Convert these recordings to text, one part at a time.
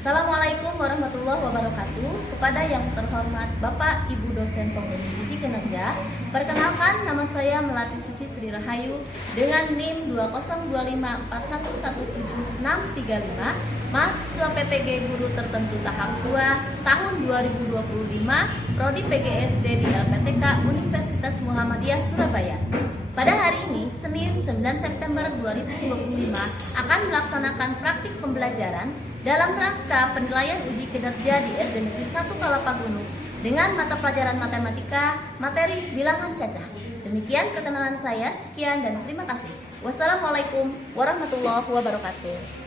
Assalamualaikum warahmatullahi wabarakatuh. Kepada yang terhormat Bapak Ibu dosen penguji uji kinerja, perkenalkan nama saya Melati Suci Sri Rahayu dengan NIM 20254117635, mahasiswa PPG Guru Tertentu tahap 2 tahun 2025, prodi PGSD di LPTK Universitas Muhammadiyah Surabaya. Pada hari ini, Senin 9 September 2025, akan melaksanakan praktik pembelajaran dalam rangka penilaian uji kinerja di SD Negeri 1 Kalapagunung dengan mata pelajaran matematika, materi bilangan cacah. Demikian perkenalan saya, sekian dan terima kasih. Wassalamualaikum warahmatullahi wabarakatuh.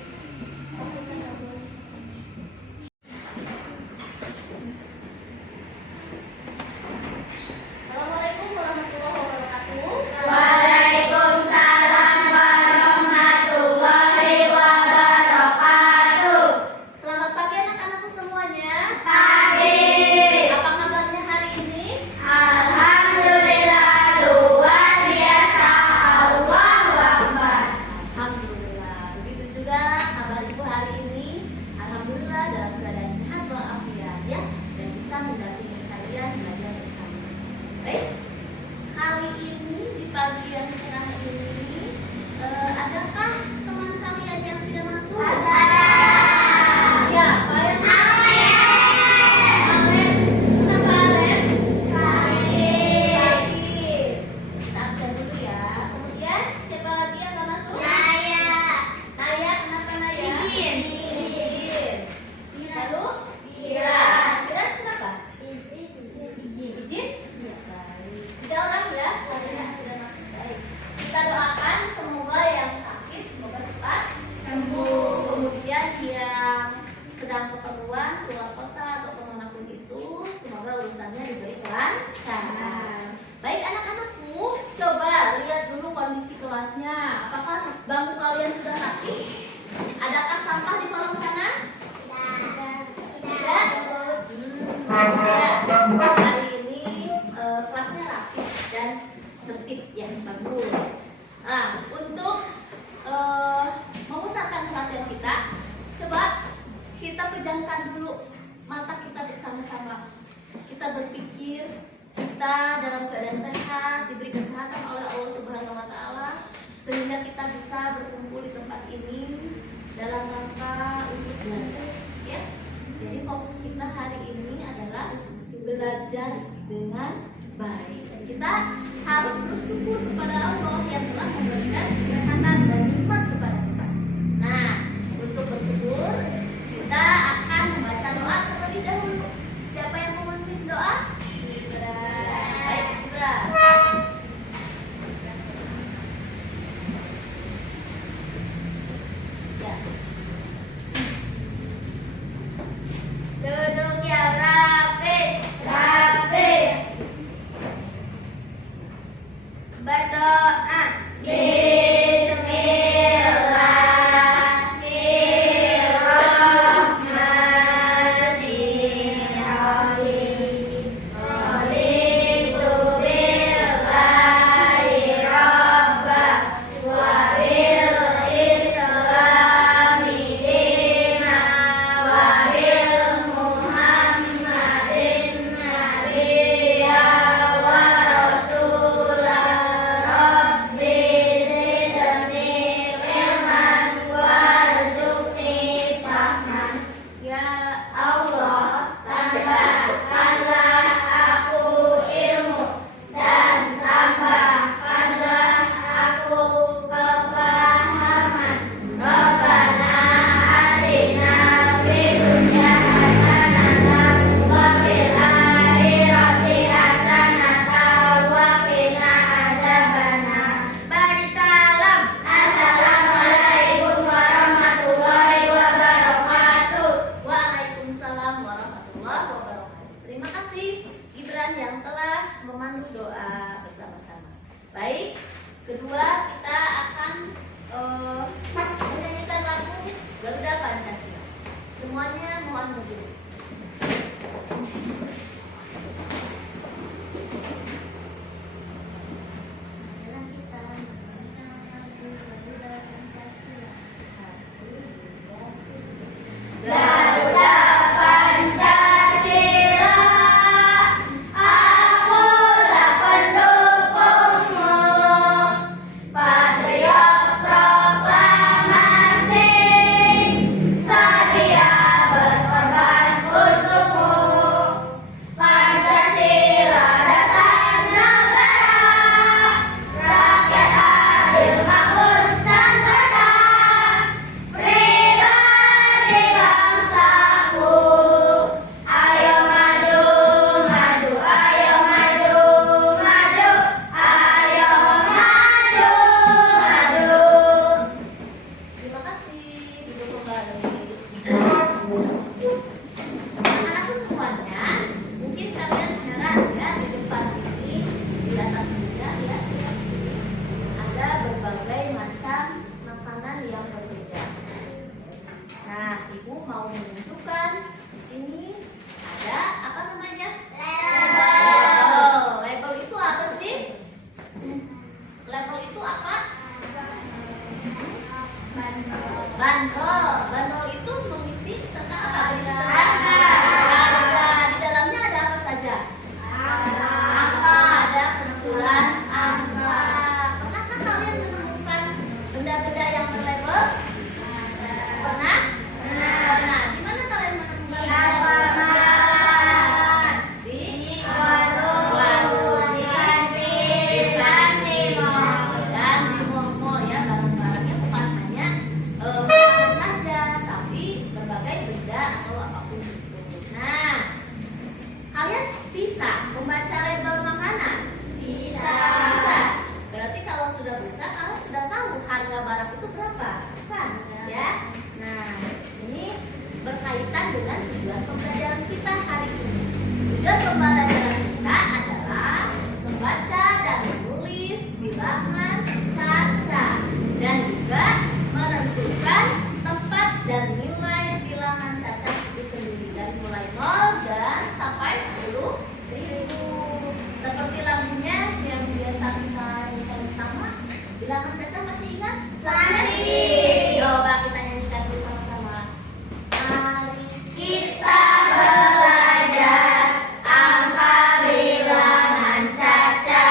Mendampingi kalian belajar bersama. Baik, kali ini di pagi yang cerah ini, adakah teman kalian yang tidak masuk? Ada. Siapa yang Alen? Kenapa Alen? Sakit. Kita absen dulu ya. Kemudian siapa lagi yang nggak masuk? Naya, kenapa Naya? Izin. Lalu? Ira. Tiga orang ya, kalian yang tidak masuk. Baik, kita doakan semoga yang sakit semoga cepat sembuh. Kemudian yang sedang keperluan keluar kota atau kemanapun itu, semoga urusannya diberi kelancaran. Baik anak-anakku, coba lihat dulu kondisi kelasnya. Apakah bangku kalian sudah rapi? Adakah sampah di kolong sana? Tidak. Hari ini kelasnya rapi dan tertib ya, bagus. Nah, untuk memusatkan perhatian kita, coba kita pejamkan dulu mata kita bersama-sama. Kita berpikir kita dalam keadaan sehat, diberi kesehatan oleh Allah Subhanahu wa Ta'ala, sehingga kita bisa berkumpul di tempat ini dalam rangka untuk belajar. Ya, jadi fokus kita hari ini adalah belajar dengan baik. Dan kita harus bersyukur kepada Allah yang telah memberikan kesehatan dan nikmat kepada kita. Nah, untuk bersyukur kita akan membaca doa terlebih dahulu. Siapa yang mau memimpin doa? Ibra. Baik, Ibra. Ya. Duduk yang rapi. Berdoa. sini ada apa namanya? Label. Label itu apa sih? Label itu apa? Bandrol. Bandrol itu mengisi tentang apa? Isi tentang harga. Di dalamnya ada apa saja? Angka. Ada kumpulan angka. Pernahkah kalian menemukan benda-benda yang berlabel? Pernah? Pernah. Di mana kalian menemukan? Di warung, di dan di mall-mall ya, barang-barangnya bukan hanya makanan saja, tapi berbagai benda atau apapun itu. Nah, kalian bisa membaca label makanan? Bisa. Bisa. Berarti kalau sudah bisa, kalian sudah tahu harga barang itu berapa, kan? Ya. Nah, ini berkaitan dengan tujuan pembelajaran kita hari ini. Tujuan pembelajaran kita adalah membaca dan menulis bilangan caca dan juga menentukan tempat dan nilai bilangan caca itu sendiri dari mulai 0 dan sampai 10.000. Seperti lagunya yang biasa kita nyanyikan bersama, bilangan caca masih ingat? Masih. Coba kita nyanyikan dulu sama-sama. Mari Kita belajar angka bilangan caca,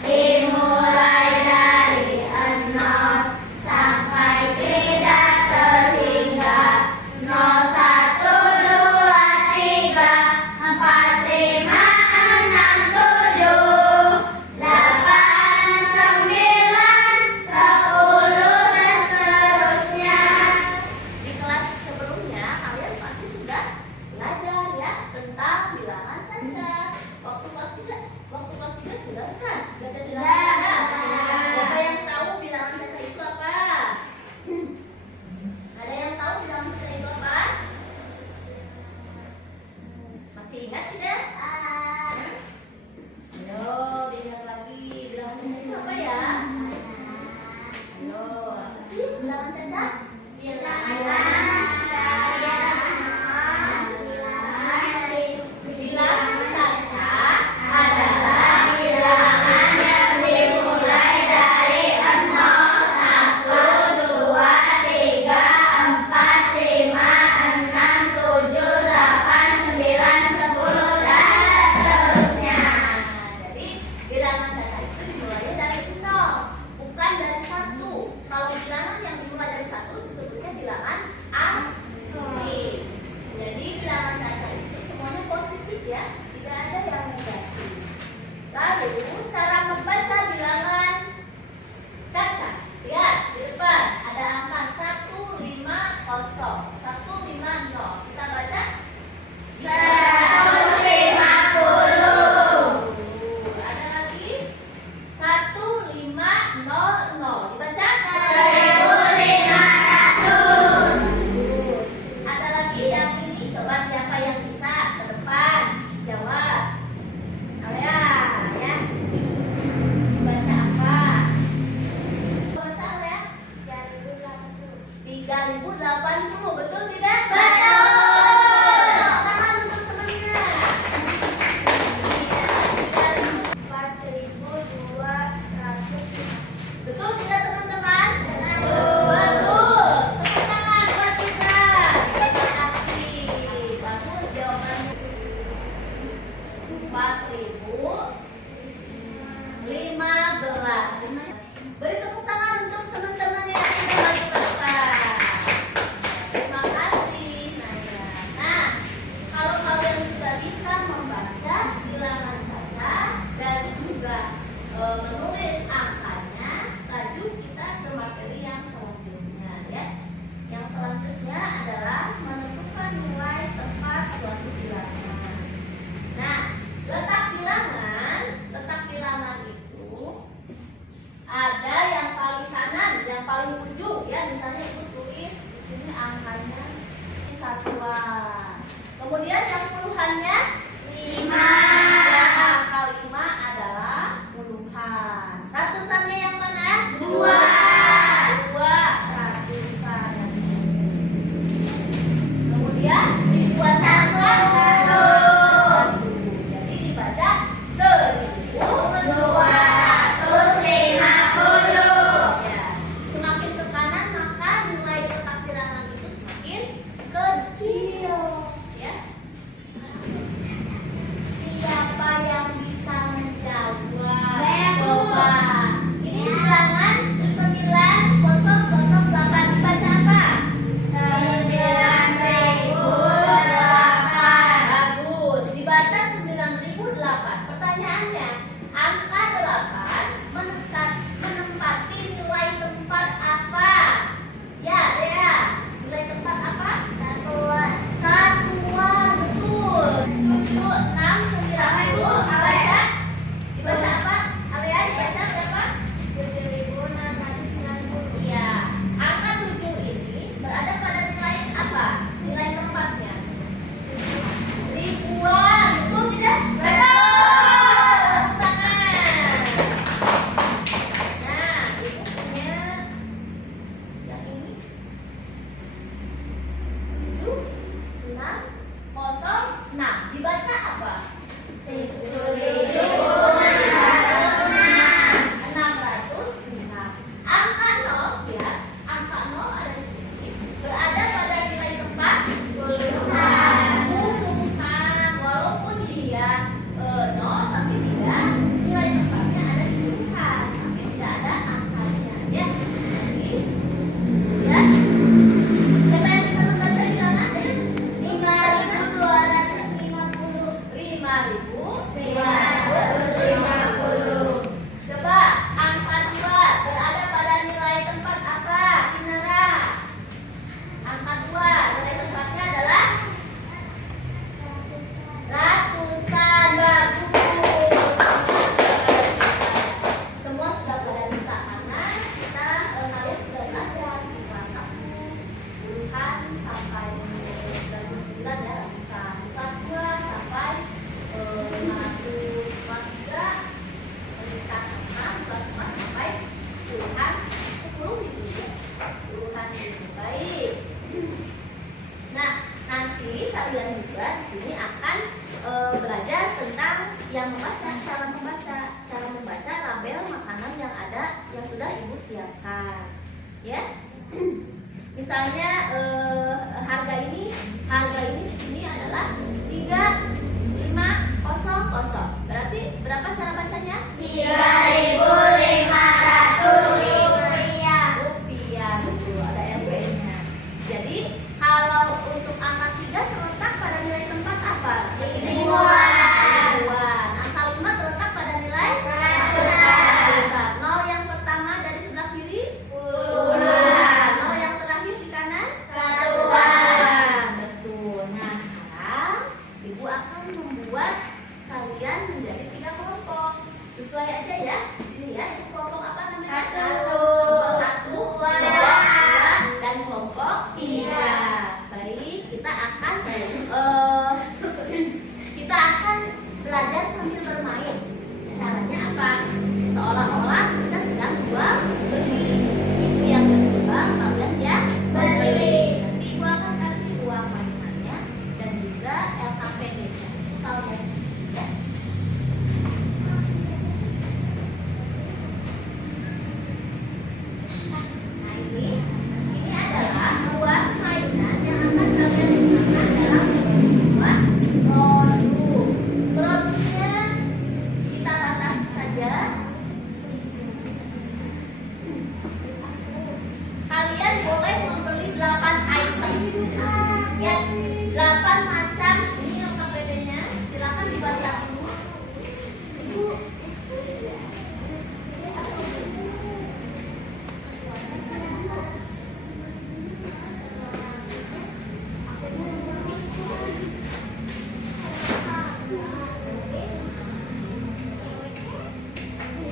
dimulai dari 0 sampai tidak terhingga. 0, 1, 2, 3, 4, 5, 6, 7, 8, 9, 10, dan seterusnya. di kelas sebelumnya kalian pasti sudah belajar ya tentang bilangan caca. Waktu kelas 3 sudah kan belajar bilangan caca. Siapa yang tahu bilangan caca itu apa? Ada yang tahu bilangan caca itu apa? Masih ingat tidak? Ayo diingat lagi, bilangan caca itu apa ya? Ayo, apa sih bilangan caca? Bilangan caca adalah Bilangan yang dimulai dari 0, 1, 2, 3, 4, 5, 6, 7, 8, 9, 10, dan seterusnya. Jadi bilangan caca itu dimulai dari 0, bukan dari 1. Kalau bilangan yang dimulai dari 1 disebutnya bilangan asli. Jadi bilangan caca itu semuanya positif ya, tidak ada yang negatif. Lalu cara membaca bilangan caca, lihat di depan ada angka 150. 150. Kita baca 150. Ada lagi 1500. Dibaca 1500. Ada lagi yang ini. Coba siapa yang bisa ke depan jawab. Kalian ya. Dibaca apa? Baca ya. 3080. Betul tidak? Betul. Tangan untuk temannya. 4200. Betul tidak teman-teman? Betul. Betul. Tepuk tangan buat kita. Terima kasih. Bagus jawabannya. 4015. Beri tepuk tangan untuk teman-teman yang sudah maju ke depan. Terima kasih, Naya. Nah, kalau kalian sudah bisa membaca bilangan caca dan juga menulis angkanya, laju kita ke materi yang selanjutnya ya. Yang selanjutnya adalah menentukan nilai tempat suatu bilangan. Nah, letak bilangan itu ada yang paling kanan, yang paling ujung ya. Misalnya ibu tulis di sini angkanya ini satuan. Kemudian yang puluhannya 5. Angka 5 adalah puluhan. Ratusannya yang mana? 2. 2 ratusan. Kemudian ribuan. 1 kalian juga di sini akan belajar tentang yang membaca, cara membaca label makanan yang ada yang sudah ibu siapkan, ya. Misalnya harga ini di sini adalah 3500. Berarti berapa cara bacanya? 3.500 rupiah. Rupiah, betul, ada RB-nya. Jadi kalau untuk angka 3 terletak pada nilai tempat apa? Ribuan. Angka 5 terletak pada nilai Ratusan. 0 yang pertama dari sebelah kiri Puluhan. 0 yang terakhir di kanan Satuan. Betul. Nah sekarang ibu akan membuat kalian menjadi 3 kelompok. Sesuai aja ya di sini ya. Itu kelompok apa namanya? Kelompok 1, 2, dan kelompok 3. Baik, kita akan belajar sambil bermain. Caranya apa? Seolah-olah kita sedang jual beli. Ibu yang berjual, kalian yang Beli. Nanti ibu akan kasih uang mainannya dan juga LKPD-nya. Itu kalian isi ya. Nah ini adalah buah mainan yang akan kalian gunakan dalam sebuah produk. Produknya kita batasi saja. Kalian boleh membeli 8 item. Ya, 8 macam ini LKPD-nya. Silakan dibaca dulu. Ibu.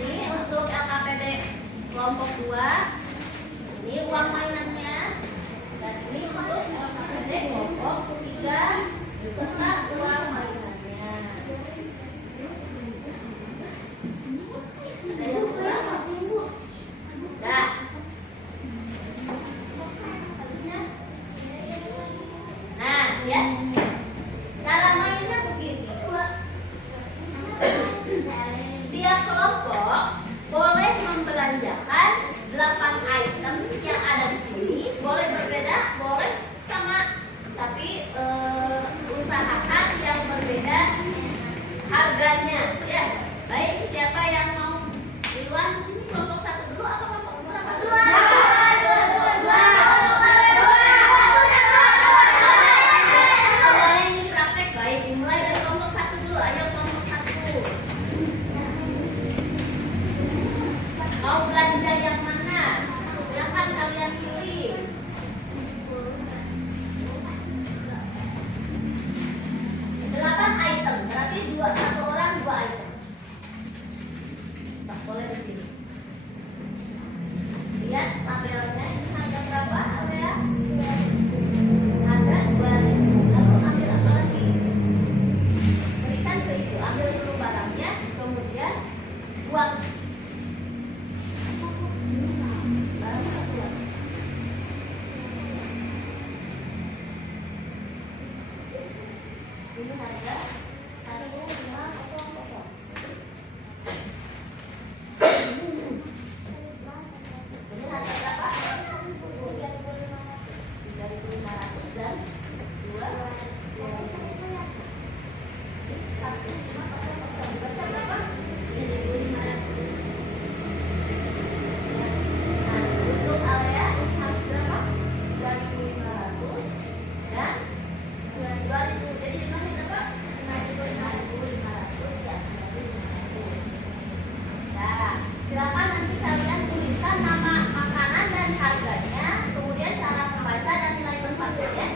Ini untuk LKPD kelompok 2. Ini uang mainannya. Dan ini untuk LKPD kelompok 3 beserta uang mainannya. Ada yang berapa sih, Bu? Dah. Nah, ya. Cara mainnya begini. Tiap kelompok boleh membelanjakan 8 item yang ada di sini. Boleh berbeda, boleh sama, tapi usahakan yang berbeda harganya. Ya, baik. Siapa yang mau duluan di sini? Kelompok 1 dulu atau kelompok 2? Soalnya ini praktek, baik. Dimulai dari kelompok 1 dulu. Ayo kelompok 1. Mau belanja yang mana? Silakan kalian pilih. 8 item, berarti 1 orang 2 item. Tak boleh begini. Lihat tabelnya, ini harga berapa? Area? Harga 2.000. Lalu ambil apa lagi? Berikan ke ibu, ambil dulu barangnya, kemudian buang. Barang satu lagi. Ini harga 1.500. Ini harga berapa? 3.500 dan 2. Baca berapa? 1.500. Nah, untuk area ini harus berapa? 3.500 dan 2.000. Jadi jumlahnya berapa? 5.500 dan 2.500. Nah, silakan nanti kalian tuliskan nama makanan dan harganya, kemudian cara membaca dan nilai tempatnya ya.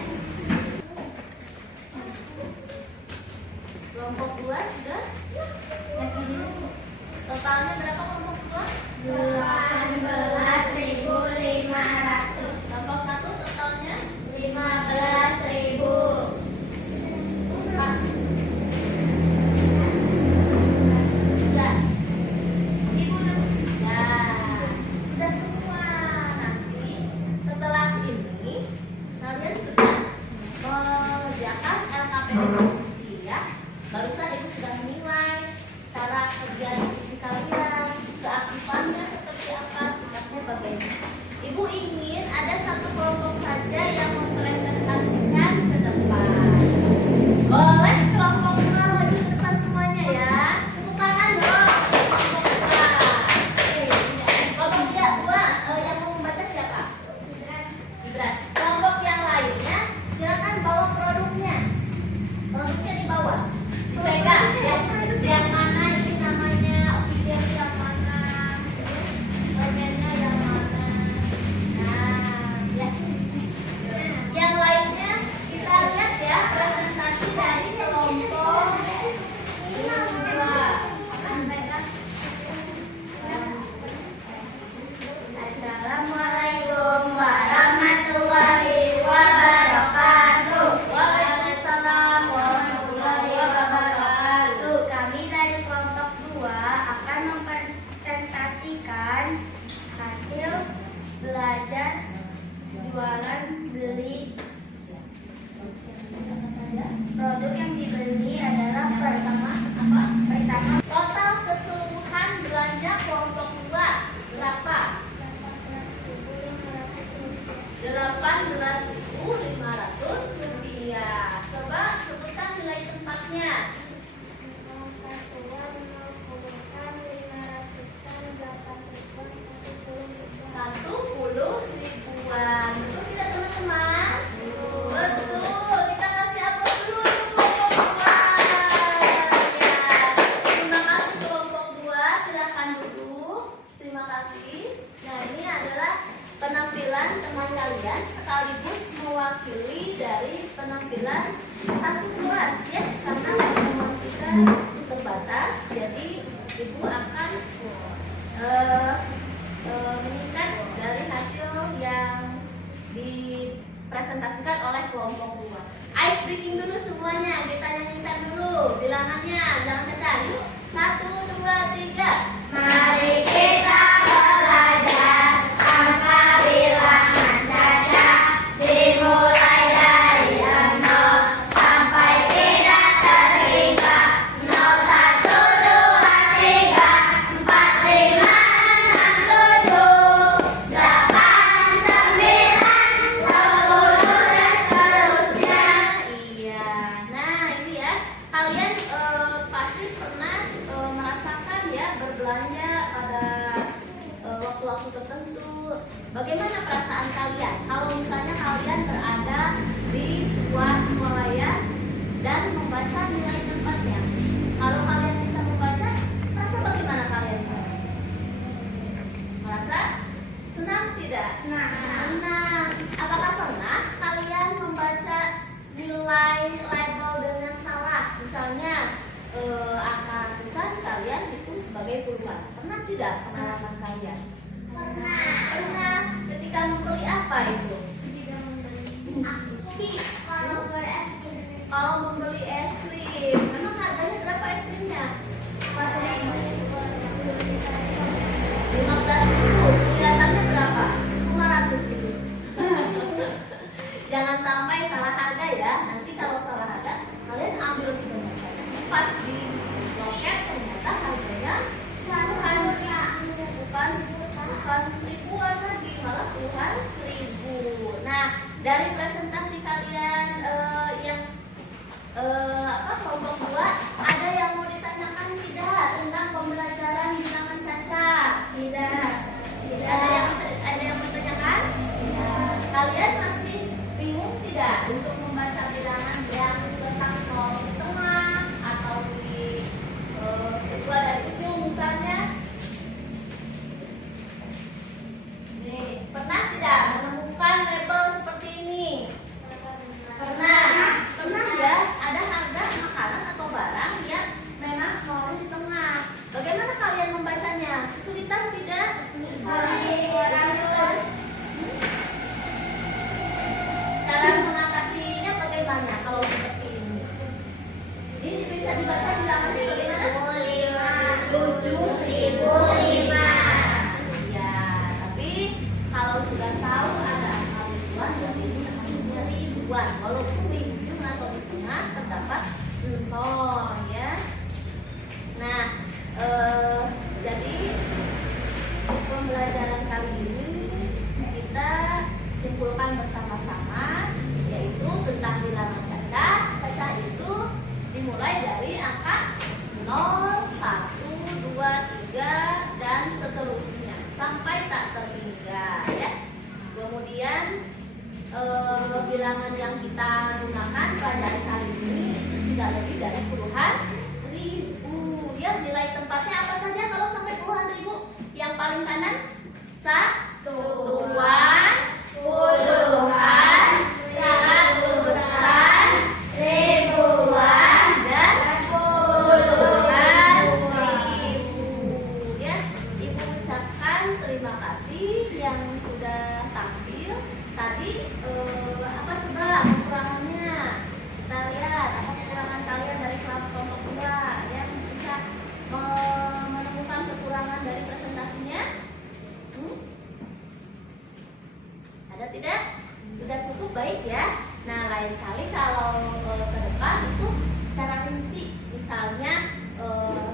Kelompok 2 sudah? Yang ini totalnya berapa kelompok 2? 18.500. Kelompok 1 totalnya 15.000. pas. Sudah. Ibu nah, sudah semua. Nanti setelah ini kalian sudah mengerjakan berdiskusi ya. Barusan Ibu sudah menilai cara kerja diskusi kalian, keaktifannya seperti apa, sikapnya bagaimana. Ibu ingin ada satu kelompok saja yang mempresentasikan ke depan. Boleh kelompok dua maju ke depan semuanya ya. Tepuk tangan dong. Kelompok dua. Kelompok dua yang mau membaca siapa? Gibran. Kelompok yang lainnya silakan bawa produknya. Produknya dibawa. Dipegang. Yang mana ini namanya, oksigen yang mana, permennya yang mana. Nah, ya. Yang lainnya kita lihat ya presentasi dari kelompok dua. Assalamualaikum warahmatullahi wabarakatuh. Waalaikumsalam warahmatullahi wabarakatuh. Kami dari kelompok 2 akan mempresentasikan hasil belajar jualan beli. Produk yang dibeli adalah pertama Total keseluruhan belanja kelompok 2 berapa? 18.500 rupiah. Coba sebutkan nilai tempatnya. 10 ribuan. Betul tidak teman-teman? Betul. Kita kasih aplaus dulu untuk kelompok 2. Ya. Terima kasih kelompok 2. Silakan duduk. Terima kasih. Nah, ini adalah penampilan teman kalian sekaligus mewakili dari penampilan satu kelas ya. Karena teman kita terbatas, jadi Ibu akan meningkat dari hasil yang dipresentasikan oleh kelompok 2. Ice breaking dulu semuanya, kita nyanyikan dulu bilangannya, jangan cacat. Yuk, 1, 2, 3. Mari kita belajar angka bilangan caca, dimulai dari yang 0 sampai tidak terhingga. 0, 1, 2, 3, 4, 5, 6, 7, 8, 9, 10, dan seterusnya. Iya, nah ini ya, kalian pasti pernah merasakan ya berbelanja pada waktu-waktu tertentu. Bagaimana perasaan kalian kalau misalnya kalian berada di sebuah swalayan dan membaca nilai tempatnya? Kalau kalian bisa membaca, merasa bagaimana kalian? Merasa senang tidak? Senang. Apakah pernah kalian membaca nilai label dengan salah? Misalnya angka ratusan kalian hitung sebagai puluhan. Pernah tidak pengalaman kalian? Pernah. Ketika membeli apa itu? Kalau membeli es krim, memang harganya berapa es krimnya? 15.000. Kelihatannya berapa? 500.000. Jangan sampai salah harga ya. Nanti kalau salah harga, kalian ambil sebenarnya. Pas di loket ternyata harganya bukan ribuan lagi, malah puluhan ribu. Nah, dari presentasi kalian yang kelompok 2, ada yang mau ditanyakan tidak tentang pembelajaran bilangan caca? Tidak. Ada yang bertanyakan? Kalian masih bingung tidak untuk membaca bilangan yang tentang nol di tengah atau di kedua dari ujung misalnya? Nih, pernah tidak menemukan label seperti ini? Pernah ya? Ada harga makanan atau barang yang memang nolnya di tengah. Bagaimana kalian membacanya? Kesulitan tidak? Cara mengatasinya bagaimana kalau seperti ini? Ini bisa dibaca bilangannya bagaimana? 7.005. Ya, tapi kalau sudah tahu ada angka ribuan, berarti ini namanya ribuan. Walaupun di ujung atau di tengah terdapat nol ya. Nah, jadi pembelajaran kali ini kita simpulkan bersama-sama, yaitu tentang bilangan cacat. Cacat itu dimulai dari angka 0, 1, 2, 3 dan seterusnya sampai tak terhingga ya. Kemudian bilangan yang kita gunakan pada hari ini itu tidak lebih dari puluhan ribu ya. Nilai tempatnya apa saja kalau sampai puluhan ribu? Yang paling kanan satuan, puluhan, ratusan, ribuan, dan puluhan ribu ya. Ibu ucapkan terima kasih yang sudah tampil tadi. Apa coba kekurangannya? Kita lihat apa kekurangan kalian dari kelompok 2 yang bisa menemukan kekurangan dari presentasinya. Ada tidak? Sudah cukup baik ya. Nah, lain kali kalau ke depan itu secara rinci, misalnya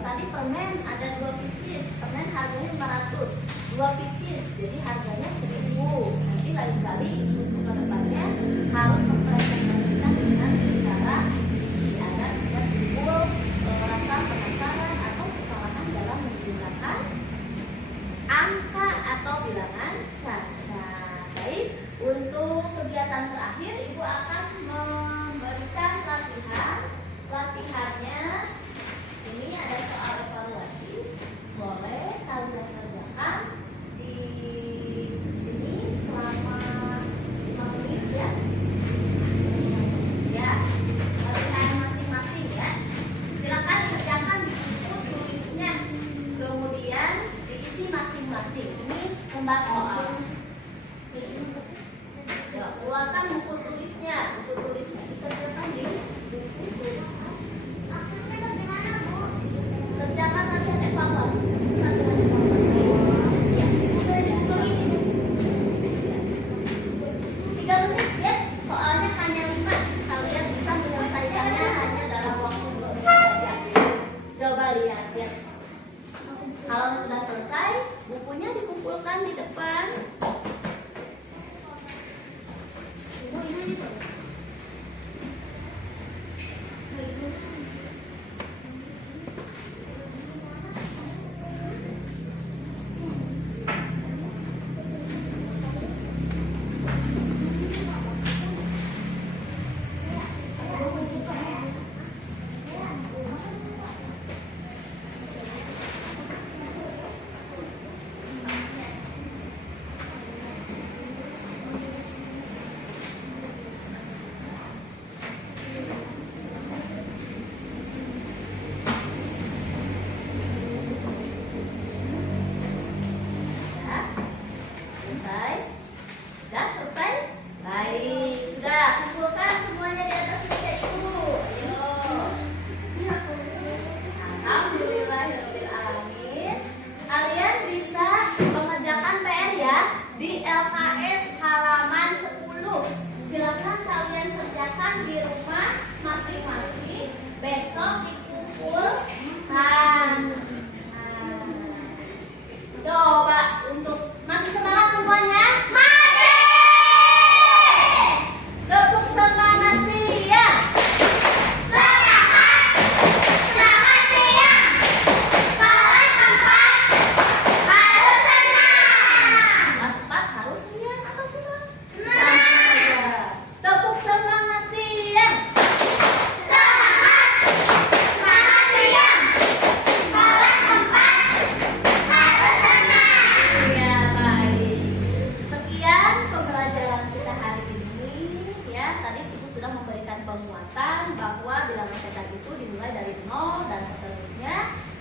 tadi permen ada 2 pieces, permen harganya 500, 2 pieces jadi harganya 1000. Nanti lain kali untuk ke depannya harus mempresentasikan dengan secara rinci agar tidak timbul rasa penasaran atau kesalahan dalam menggunakan angka atau bilangan cacat. Baik, untuk kegiatan terakhir Ibu akan memberikan latihan. Latihannya ini ada soal evaluasi. Boleh kalian kerjakan di sini selama 5 menit ya. Ya, latihan masing-masing ya. Silakan dikerjakan di buku tulisnya. Kemudian diisi masing-masing. Ini lembar soal. Ya, keluarkan buku tulisnya. Buku tulisnya dikerjakan di buku tulis. Maksudnya bagaimana, Bu? Kerjakan latihan evaluasi. Latihan evaluasi. Ya, ya. 3 menit ya. Soalnya hanya 5. Kalian bisa menyelesaikannya hanya dalam waktu 2 menit saja. Coba lihat ya. Kalau sudah selesai, bukunya dikumpulkan di depan.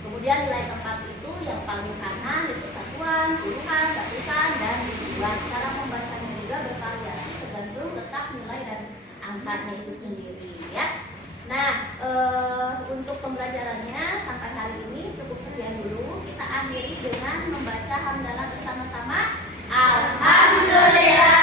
Kemudian nilai tempat itu yang paling kanan itu satuan, puluhan, ratusan, dan ribuan. Cara membacanya juga bervariasi tergantung letak nilai dan angkanya itu sendiri ya. Nah, untuk pembelajarannya sampai hari ini cukup sekian dulu. Kita akhiri dengan membaca hamdalah bersama-sama. Alhamdulillah.